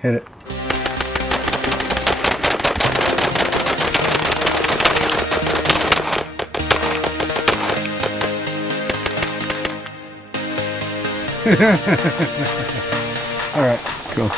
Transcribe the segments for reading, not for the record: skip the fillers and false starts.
Hit it. All right, cool.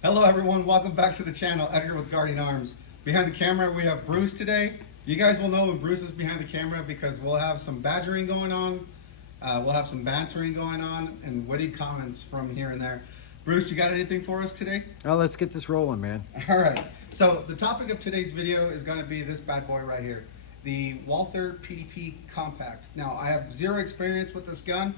Hello everyone, welcome back to the channel, Edgar with Guardian Arms. Behind the camera we have Bruce today. You guys will know when Bruce is behind the camera because we'll have some badgering going on, we'll have some bantering going on, and witty comments from here and there. Bruce, you got anything for us today? Oh, let's get this rolling, man. Alright, so the topic of today's video is going to be this bad boy right here, the Walther PDP Compact. Now, I have zero experience with this gun.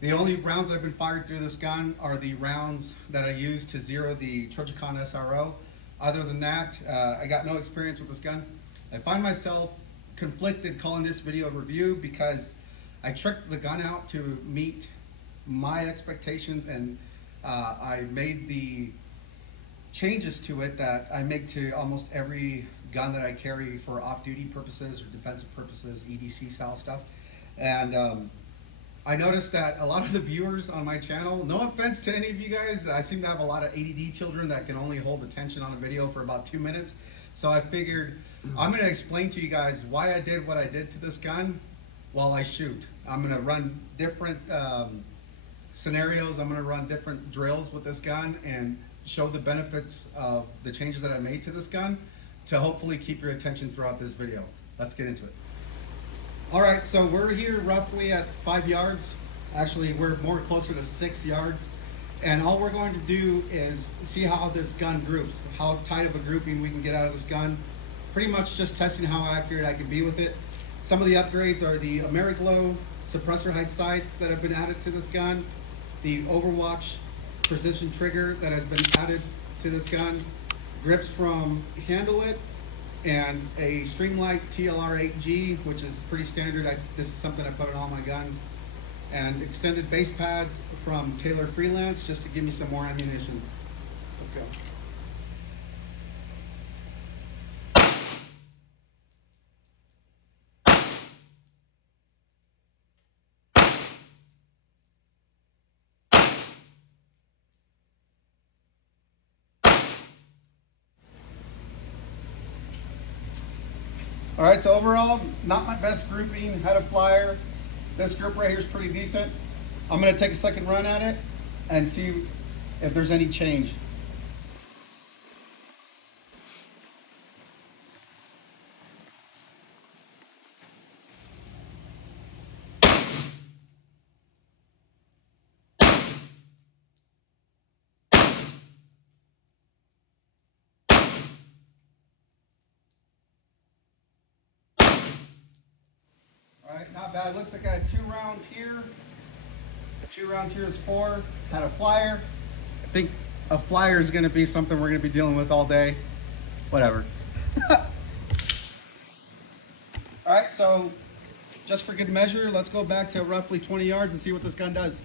The only rounds that have been fired through this gun are the rounds that I used to zero the Trijicon SRO. Other than that, I got no experience with this gun. I find myself conflicted calling this video a review because I tricked the gun out to meet my expectations, and I made the changes to it that I make to almost every gun that I carry for off-duty purposes or defensive purposes, EDC style stuff. And I noticed that a lot of the viewers on my channel, no offense to any of you guys, I seem to have a lot of ADD children that can only hold attention on a video for about 2 minutes. So I figured I'm going to explain to you guys why I did what I did to this gun while I shoot. I'm going to run different scenarios, I'm going to run different drills with this gun and show the benefits of the changes that I made to this gun to hopefully keep your attention throughout this video. Let's get into it. All right, so we're here roughly at 5 yards. Actually, we're more closer to 6 yards. And all we're going to do is see how this gun groups, how tight of a grouping we can get out of this gun. Pretty much just testing how accurate I can be with it. Some of the upgrades are the Ameriglow suppressor height sights that have been added to this gun, the Overwatch precision trigger that has been added to this gun, grips from Handle It, and a Streamlight TLR8G, which is pretty standard. This is something I put on all my guns, and extended base pads from Taylor Freelance just to give me some more ammunition. Let's go. All right, so overall, not my best grouping, had a flyer. This group right here is pretty decent. I'm gonna take a second run at it and see if there's any change. All right, not bad. Looks like I had 2 rounds here. 2 rounds here is 4. Had a flyer. I think a flyer is going to be something we're going to be dealing with all day. Whatever. All right, so just for good measure, let's go back to roughly 20 yards and see what this gun does.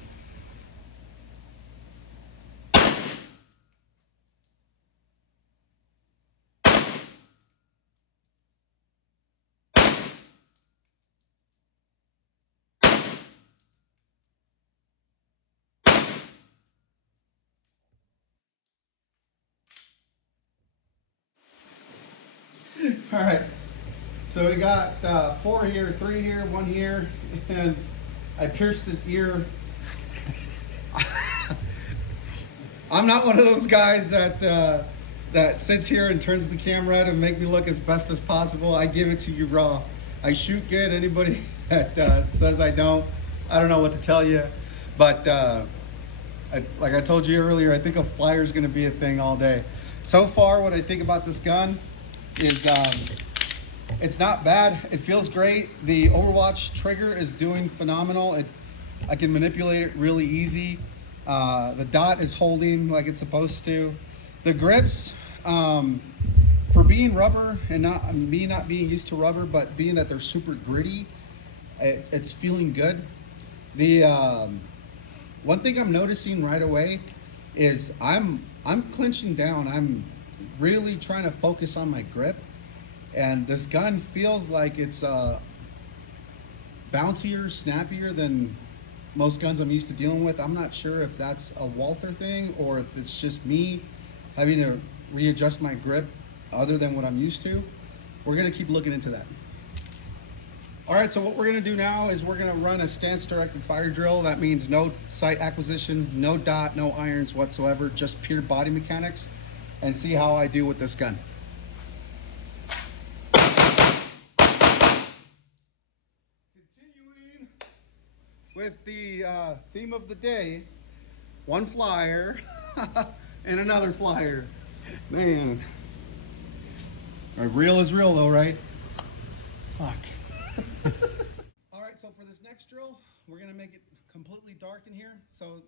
All right, so we got 4 here, 3 here, 1 here, and I pierced his ear. I'm not one of those guys that sits here and turns the camera to make me look as best as possible. I give it to you raw. I shoot good. Anybody that says I don't know what to tell you. But like I told you earlier, I think a flyer is going to be a thing all day. So far, what I think about this gun is It's not bad. It feels great. The Overwatch trigger is doing phenomenal. I can manipulate it really easy. The dot is holding like it's supposed to. The grips, for being rubber and not being used to rubber, but being that they're super gritty, it's feeling good. The one thing I'm noticing right away is I'm clinching down. I'm really trying to focus on my grip, and this gun feels like it's bouncier, snappier than most guns I'm used to dealing with. I'm not sure if that's a Walther thing or if it's just me having to readjust my grip other than what I'm used to. We're gonna keep looking into that. All right, so what we're gonna do now is we're gonna run a stance directed fire drill. That means no sight acquisition, no dot, no irons whatsoever, just pure body mechanics, and see how I do with this gun. Continuing with the theme of the day, one flyer and another flyer. Man, real is real though, right? Fuck. All right, so for this next drill, we're gonna make it completely dark in here. So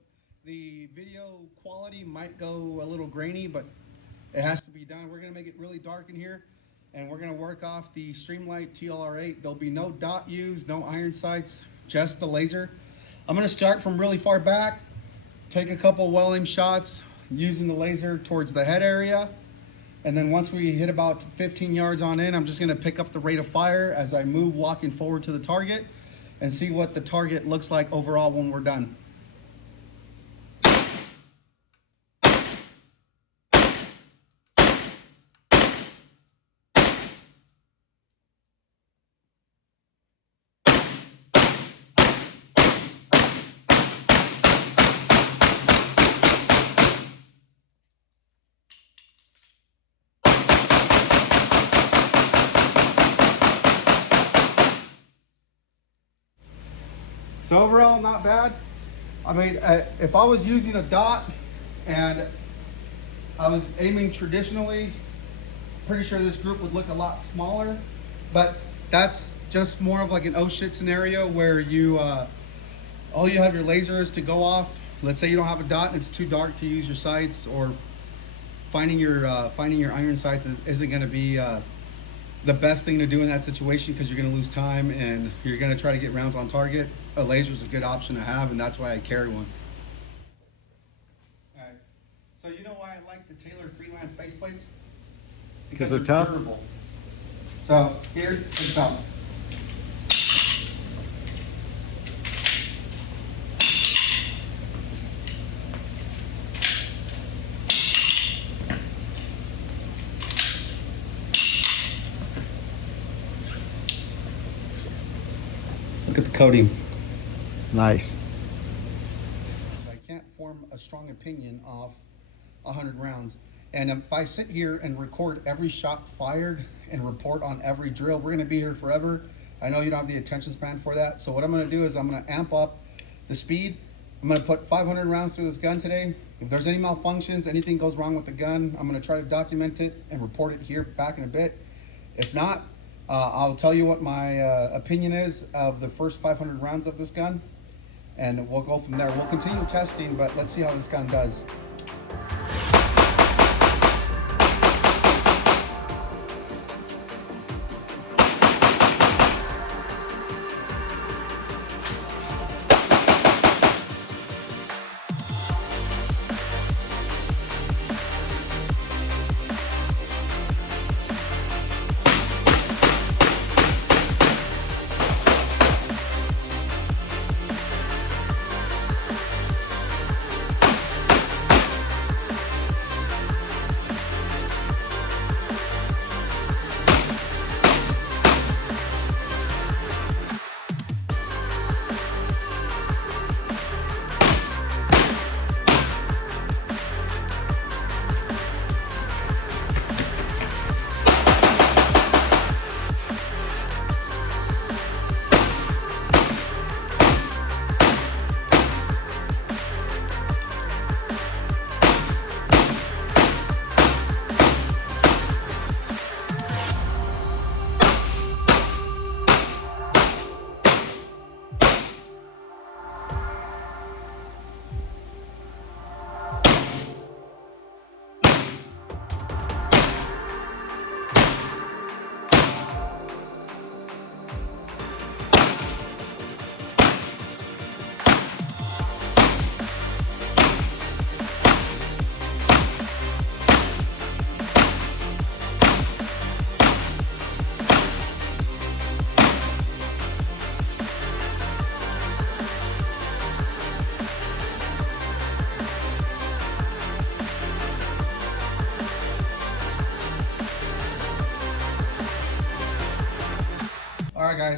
the video quality might go a little grainy, but it has to be done. We're gonna make it really dark in here, and we're gonna work off the Streamlight TLR8. There'll be no dot used, no iron sights, just the laser. I'm gonna start from really far back, take a couple well-aimed shots using the laser towards the head area. And then once we hit about 15 yards on in, I'm just gonna pick up the rate of fire as I move walking forward to the target and see what the target looks like overall when we're done. So overall, not bad. I mean, if I was using a dot and I was aiming traditionally, pretty sure this group would look a lot smaller, but that's just more of like an oh shit scenario where you, all you have your laser is to go off. Let's say you don't have a dot and it's too dark to use your sights, or finding your iron sights isn't gonna be the best thing to do in that situation, because you're gonna lose time and you're gonna try to get rounds on target. A laser is a good option to have, and that's why I carry one. All right. So you know why I like the Taylor Freelance base plates? Because they're tough? Durable. So here, it's tough. Look at the coating. Nice. I can't form a strong opinion off 100 rounds. And if I sit here and record every shot fired and report on every drill, we're gonna be here forever. I know you don't have the attention span for that. So what I'm gonna do is I'm gonna amp up the speed. I'm gonna put 500 rounds through this gun today. If there's any malfunctions, anything goes wrong with the gun, I'm gonna try to document it and report it here back in a bit. If not, I'll tell you what my opinion is of the first 500 rounds of this gun, and we'll go from there. We'll continue testing, but let's see how this gun does.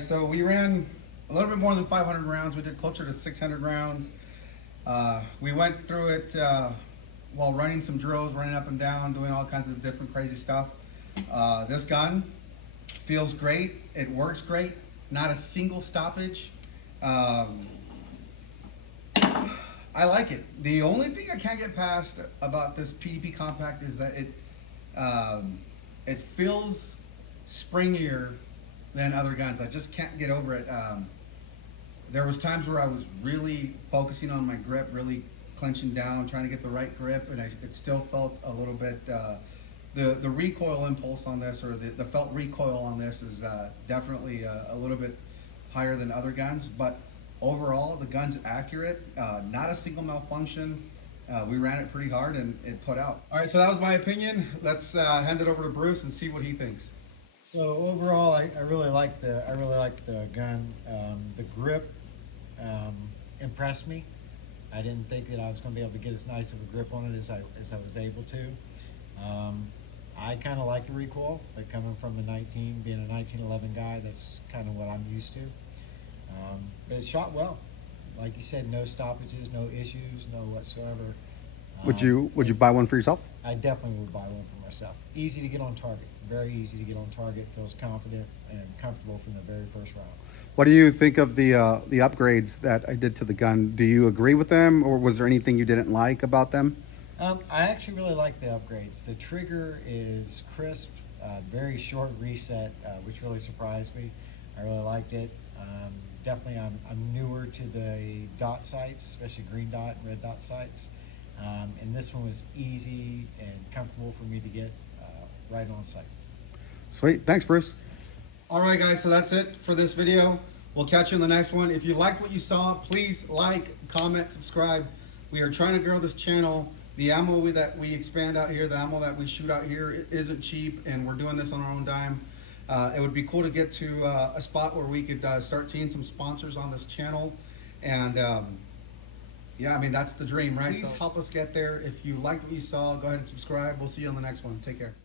so we ran a little bit more than 500 rounds. We did closer to 600 rounds. We went through it while running some drills, running up and down, doing all kinds of different crazy stuff. This gun feels great. It works great. Not a single stoppage. I like it. The only thing I can't get past about this PDP Compact is that it feels springier than other guns. I just can't get over it. There was times where I was really focusing on my grip, really clenching down, trying to get the right grip, and it still felt a little bit, the recoil impulse on this, or the felt recoil on this is definitely a little bit higher than other guns, but overall the gun's accurate, not a single malfunction. We ran it pretty hard and it put out. All right, so that was my opinion. Let's hand it over to Bruce and see what he thinks. So overall, I really like the gun. The grip impressed me. I didn't think that I was going to be able to get as nice of a grip on it as I was able to. I kind of like the recoil, but coming from being a 1911 guy, that's kind of what I'm used to. But it shot well. Like you said, no stoppages, no issues, no whatsoever. Would you buy one for yourself? I definitely would buy one for myself. Easy to get on target. Very easy to get on target. Feels confident and comfortable from the very first round. What do you think of the upgrades that I did to the gun? Do you agree with them, or was there anything you didn't like about them? I actually really like the upgrades. The trigger is crisp, very short reset, which really surprised me. I really liked it. Definitely, I'm newer to the dot sights, especially green dot and red dot sights. And this one was easy and comfortable for me to get right on sight. Sweet, thanks, Bruce. All right, guys, so that's it for this video. We'll catch you in the next one. If you liked what you saw, please like, comment, subscribe. We are trying to grow this channel. The ammo that we expand out here, the ammo that we shoot out here isn't cheap, and we're doing this on our own dime. It would be cool to get to a spot where we could start seeing some sponsors on this channel. And yeah, I mean, that's the dream, right? Please help us get there. If you liked what you saw, go ahead and subscribe. We'll see you on the next one. Take care.